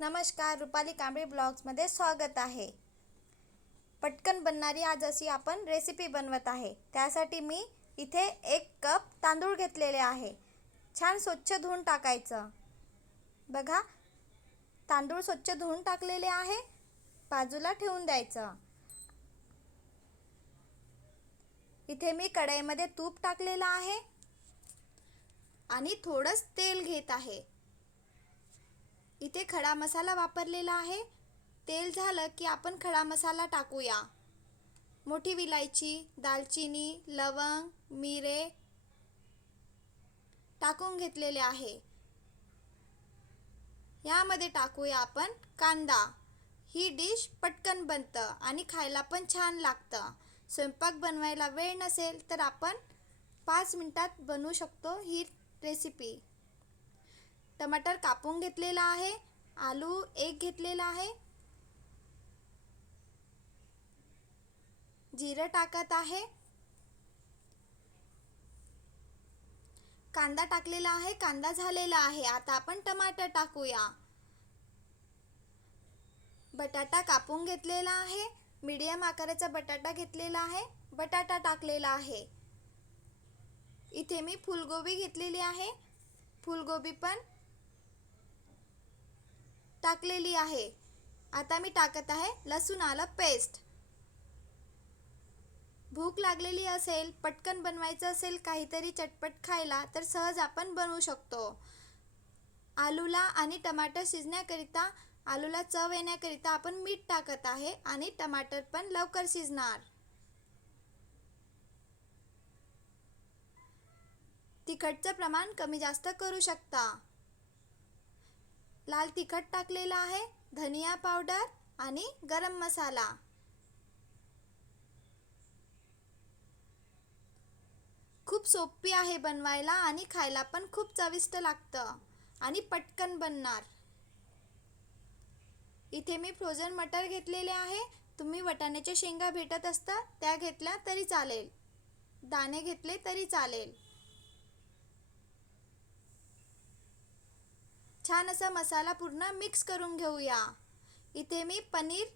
नमस्कार रुपाली कांबळी ब्लॉग्समध्ये स्वागत आहे. पटकन बनणारी आज अशी आपण रेसिपी बनवत आहे. त्यासाठी मी इथे एक कप तांदूळ घेतलेले आहे. छान स्वच्छ धुवून टाकायचं. बघा तांदूळ स्वच्छ धुवून टाकलेले आहे. बाजूला ठेवून द्यायचं. इथे मी कढईमध्ये तूप टाकलेलं आहे. आणि थोडंच तेल घेत आहे. इथे खडा मसाला वापरलेला आहे. तेल झालं की आपण खडा मसाला टाकूया. मोठी विलायची दालचिनी लवंग मिरे टाकून घेतलेले आहे. यामध्ये टाकूया आपण कांदा. ही डिश पटकन बनतं आणि खायला पण छान लागतं. स्वयंपाक बनवायला वेळ नसेल तर आपण पाच मिनटात बनवू शकतो ही रेसिपी टमाटर कापून घेतलेला आहे. आलू एक घेतलेला आहे. जिरं टाकत आहे. कांदा टाकलेला आहे. कांदा झालेला आहे. आता आपण टमाटर टाकूया. बटाटा कापून घेतलेला आहे. मीडियम आकाराचा बटाटा घेतलेला आहे. बटाटा टाकलेला आहे. इथे मी फुलगोबी घेतलेली आहे. फुलगोबी पण टाकलेली आहे. आता मी टाकत आहे लसूण आलं पेस्ट भूक लागलेली असेल पटकन बनवायचं असेल काहीतरी चटपट खायला तर सहज आपण बनवू शकतो. आलूला आणि टमाटर शिजण्याकरिता आलूला चव येण्याकरिता आपण मीठ टाकत आहे आणि टमाटर पण लवकर शिजणार. तिखटचं प्रमाण कमी जास्त करू शकता. लाल तिखट टाकलेलं आहे धनिया पावडर आणि गरम मसाला. खूप सोपी आहे बनवायला आणि खायला पण खूप चविष्ट लागतं आणि पटकन बनणार. इथे मी फ्रोझन मटर घेतलेले आहे. तुम्ही वटाण्याच्या शेंगा भेटत असता त्या घेतल्या तरी चालेल. दाणे घेतले तरी चालेल. छान असा मसाला पूर्ण मिक्स करून घेऊया. इथे मी पनीर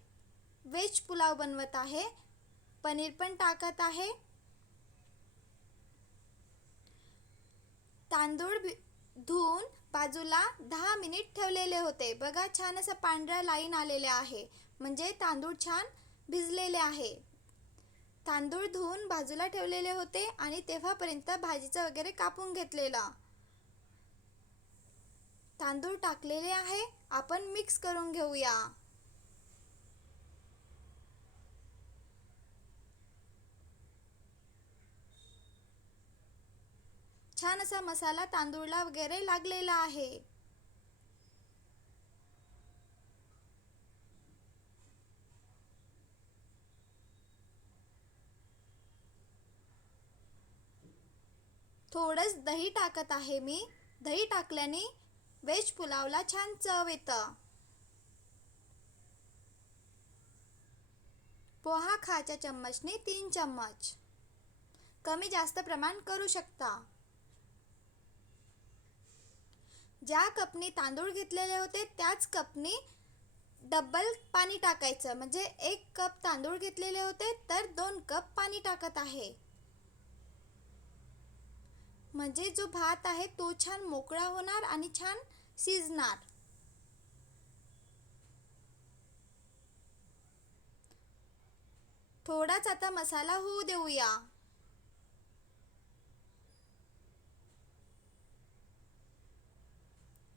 वेज पुलाव बनवत आहे. पनीर पण टाकत आहे. तांदूळ धुवून बाजूला दहा मिनिट ठेवलेले होते. बघा छान असं पांढऱ्या लाईन आलेल्या आहे. म्हणजे तांदूळ छान भिजलेले आहे. तांदूळ धुवून बाजूला ठेवलेले होते आणि तेव्हापर्यंत भाजीचं वगैरे कापून घेतलेलं. तांदूळ टाकलेले आहे आपण मिक्स करून घेऊया. छान असा मसाला तांदूळला वगैरे लागलेला आहे. थोडंच दही टाकत आहे मी. दही टाकल्याने व्हेज पुलावला छान चव येतं. पोहा खाच्या चम्मचने तीन चम्मच. कमी जास्त प्रमाण करू शकता. ज्या कपने तांदूळ घेतलेले होते त्याच कपने डबल पाणी टाकायचं. म्हणजे एक कप तांदूळ घेतलेले होते तर दोन कप पाणी टाकत आहे. म्हणजे जो भात आहे तो छान मोकळा होणार आणि छान शिजणार. थोडाच आता मसाला होऊ देऊया.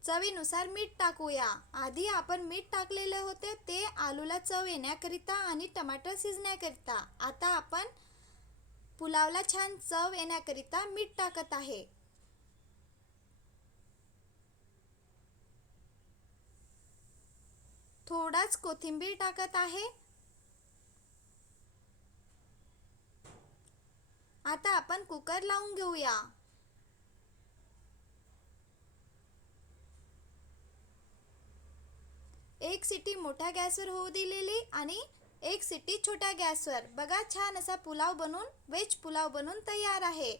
चवीनुसार मीठ टाकूया. आधी आपण मीठ टाकलेले होते ते आलूला चव येण्याकरिता आणि टमाटर शिजण्याकरिता. आता आपण पुलावला छान चव येण्याकरिता मीठ टाकत आहे. थोडाच कोथिंबीर टाकत आहे. आता आपण कुकर लावून घेऊया. एक सिटी मोठ्या गॅसवर होऊ दिलेली आणि एक सिटी छोट्या गॅसवर. बघा छान असा पुलाव बनून व्हेज पुलाव बनून तयार आहे.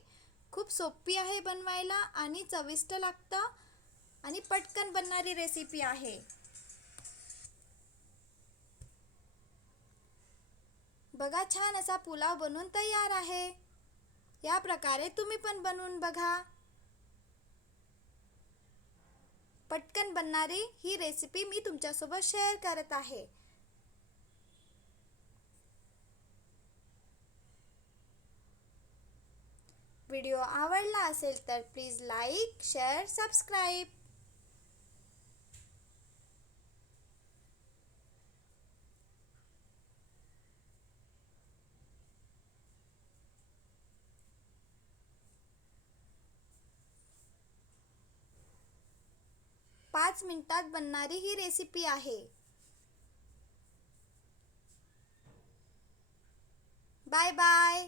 खूप सोपी आहे बनवायला आणि चविष्ट लागतं आणि पटकन बनणारी रेसिपी आहे. बघा छान असा पुलाव बनून तयार आहे. या प्रकारे तुम्ही पण बनवून बघा. पटकन बनणारी ही रेसिपी मी तुमच्यासोबत शेअर करत आहे. व्हिडिओ आवडला असेल तर प्लीज लाईक शेअर सबस्क्राईब पाच मिनिटात बनणारी ही रेसिपी आहे. Bye bye